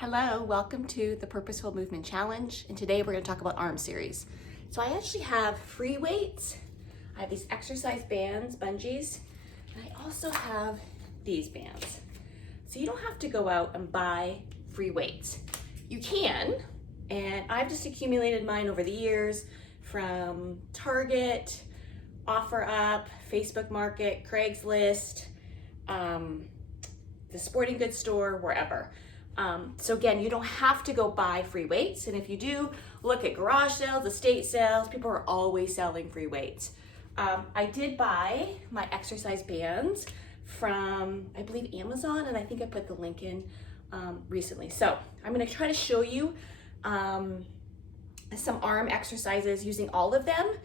Hello, welcome to the Purposeful Movement Challenge, and today we're going to talk about arm series. So I actually have free weights, I have these exercise bands, bungees, and I also have these bands. So you don't have to go out and buy free weights. You can, and I've just accumulated mine over the years from Target, OfferUp, Facebook Market, Craigslist, the sporting goods store, wherever. So again, you don't have to go buy free weights. And if you do, look at garage sales, estate sales, people are always selling free weights. I did buy my exercise bands from, I believe, Amazon, and I think I put the link in recently. So I'm gonna try to show you some arm exercises using all of them.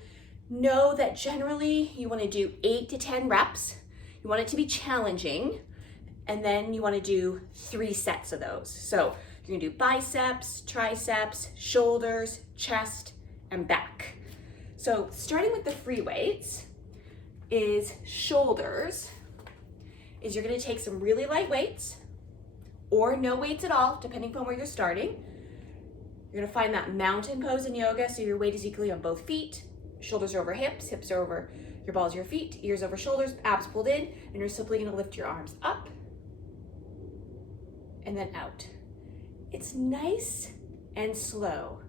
Know that generally you wanna do 8 to 10 reps. You want it to be challenging. And then you want to do 3 sets of those. So you're gonna do biceps, triceps, shoulders, chest, and back. So starting with the free weights is shoulders, is you're gonna take some really light weights or no weights at all, depending upon where you're starting. You're gonna find that mountain pose in yoga, so your weight is equally on both feet. Shoulders are over hips, hips are over your balls of your feet, ears over shoulders, abs pulled in, and you're simply gonna lift your arms up and then out. It's nice and slow.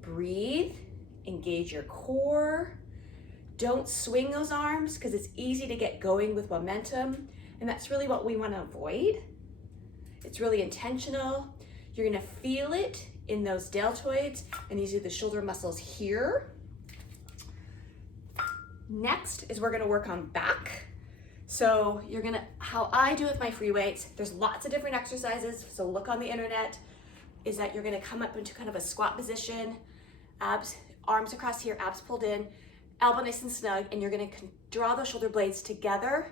Breathe, engage your core. Don't swing those arms because it's easy to get going with momentum, and that's really what we want to avoid. It's really intentional. You're gonna feel it in those deltoids, and these are the shoulder muscles here. Next is we're gonna work on back. So how I do with my free weights, there's lots of different exercises, so look on the internet, is that you're gonna come up into kind of a squat position, arms across here, abs pulled in, elbow nice and snug, and you're gonna draw those shoulder blades together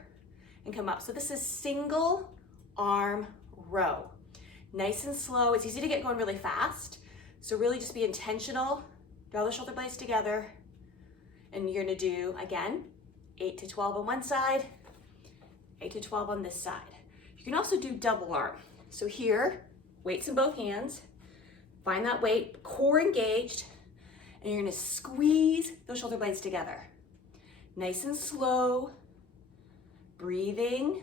and come up. So this is single arm row. Nice and slow, it's easy to get going really fast, so really just be intentional, draw the shoulder blades together, and you're gonna do, again, 8 to 12 on one side, 8 to 12 on this side. You can also do double arm. So here, weights in both hands, find that weight, core engaged, and you're gonna squeeze those shoulder blades together. Nice and slow, breathing.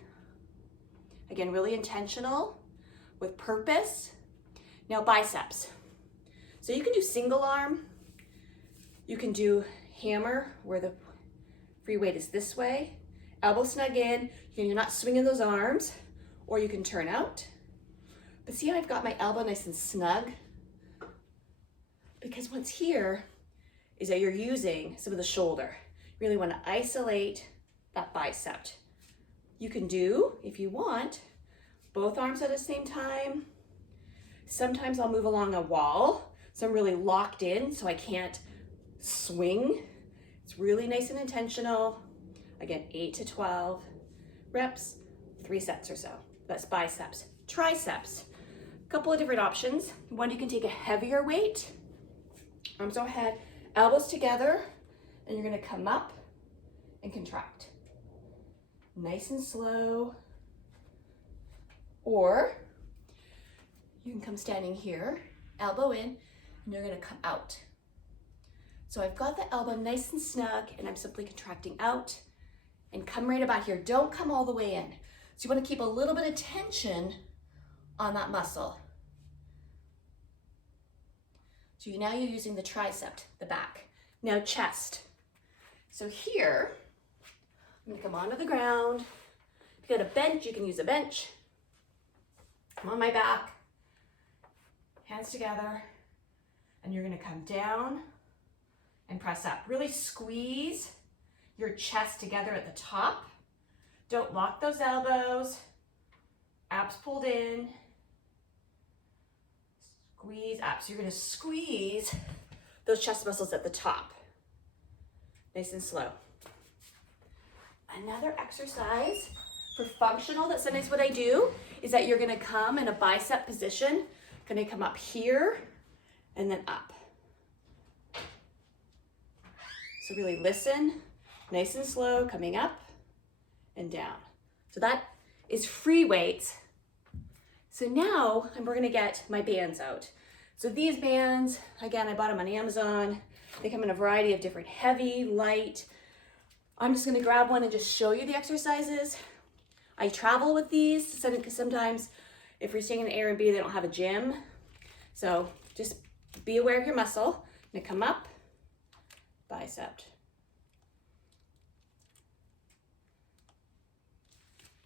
Again, really intentional, with purpose. Now biceps. So you can do single arm, you can do hammer, where the free weight is this way, elbow snug in, you're not swinging those arms, or you can turn out. But see how I've got my elbow nice and snug? Because what's here is that you're using some of the shoulder. You really want to isolate that bicep. You can do, if you want, both arms at the same time. Sometimes I'll move along a wall, so I'm really locked in, so I can't swing. It's really nice and intentional. Again, 8 to 12 reps, 3 sets or so. That's biceps. Triceps, a couple of different options. One, you can take a heavier weight, arms overhead, elbows together, and you're gonna come up and contract. Nice and slow. Or you can come standing here, elbow in, and you're gonna come out. So I've got the elbow nice and snug, and I'm simply contracting out, and come right about here. Don't come all the way in. So you want to keep a little bit of tension on that muscle. So now you're using the tricep, the back. Now chest. So here, I'm gonna come onto the ground. If you got a bench, you can use a bench. I'm on my back, hands together, and you're gonna come down and press up. Really squeeze your chest together at the top. Don't lock those elbows. Abs pulled in. Squeeze up. So you're gonna squeeze those chest muscles at the top. Nice and slow. Another exercise for functional, that's sometimes what I do, is that you're gonna come in a bicep position. Gonna come up here and then up. So really listen. Nice and slow, coming up and down. So that is free weights So now we're gonna get my bands out. So these bands, again, I bought them on Amazon. They come in a variety of different heavy, light. I'm just gonna grab one and just show you the exercises. I travel with these because sometimes if you're staying in an Airbnb, they don't have a gym. So just be aware of your muscle. I'm gonna come up, bicep,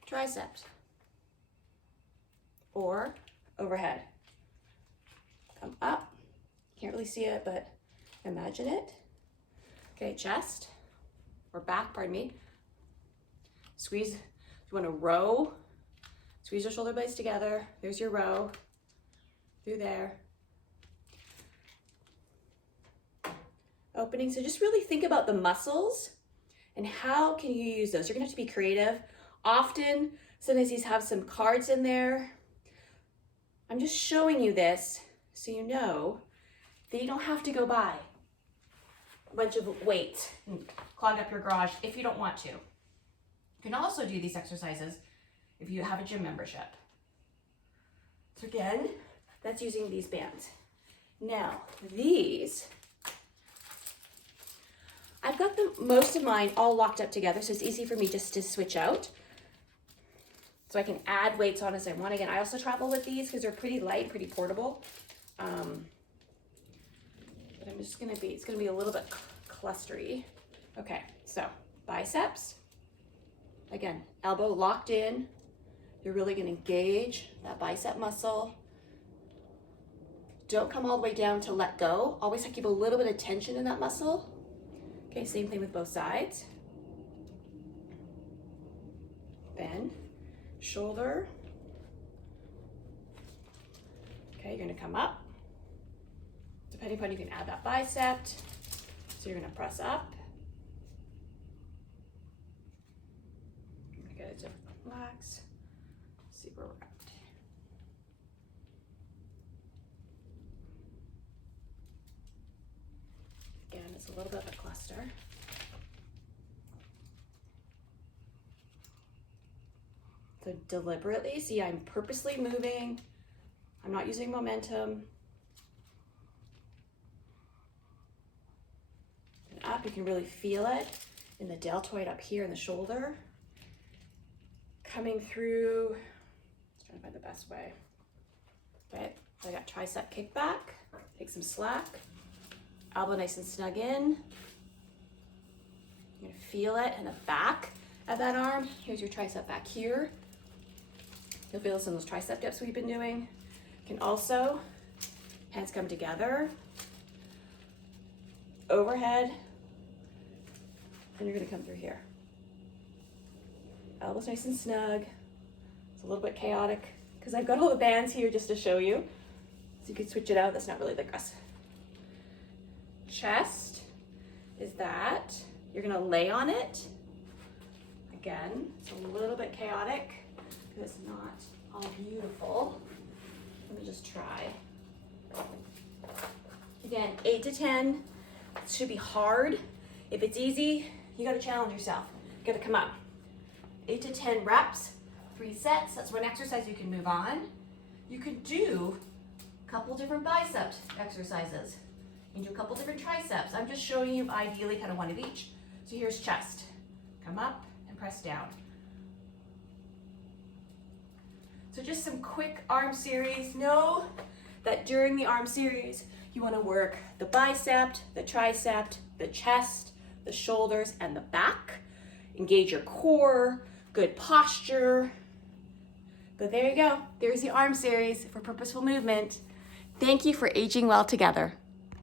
triceps, or overhead. Come up, can't really see it, but imagine it. Okay, chest, or back, pardon me. Squeeze, you wanna row, squeeze your shoulder blades together. There's your row, through there. Opening, so just really think about the muscles and how can you use those. You're gonna have to be creative. Often, sometimes these have some cards in there. I'm just showing you this so you know that you don't have to go buy a bunch of weights and clog up your garage if you don't want to. You can also do these exercises if you have a gym membership. So again, that's using these bands. Now, these, I've got most of mine all locked up together, so it's easy for me just to switch out. So I can add weights on as I want. Again, I also travel with these because they're pretty light, pretty portable. But I'm just it's gonna be a little bit clustery. Okay, so biceps. Again, elbow locked in. You're really gonna engage that bicep muscle. Don't come all the way down to let go. Always keep a little bit of tension in that muscle. Okay, same thing with both sides. Bend, shoulder. Okay, you're gonna come up. Depending upon, you can add that bicep. So you're gonna press up. Get it to relax. See where we're at. Again, it's a little bit of a cluster. So deliberately, see, I'm purposely moving. I'm not using momentum. And up, you can really feel it in the deltoid up here in the shoulder. Coming through, just trying to find the best way. Okay, so I got tricep kickback, take some slack. Elbow nice and snug in. You're gonna feel it in the back of that arm. Here's your tricep back here. You'll feel this in those tricep dips we've been doing. You can also, hands come together, overhead, and you're gonna come through here. Elbows nice and snug. It's a little bit chaotic because I've got all the bands here just to show you. So you can switch it out, that's not really the aggressive. Chest is that. You're gonna lay on it. Again, it's a little bit chaotic because it's not all beautiful. Let me just try. Again, 8 to 10. It should be hard. If it's easy, you gotta challenge yourself. You gotta come up. 8 to 10 reps, 3 sets. That's one exercise you can move on. You could do a couple different bicep exercises. You can do a couple different triceps. I'm just showing you ideally kind of one of each. So here's chest. Come up and press down. So just some quick arm series. Know that during the arm series, you want to work the bicep, the tricep, the chest, the shoulders, and the back. Engage your core, good posture. But there you go. There's the arm series for purposeful movement. Thank you for aging well together.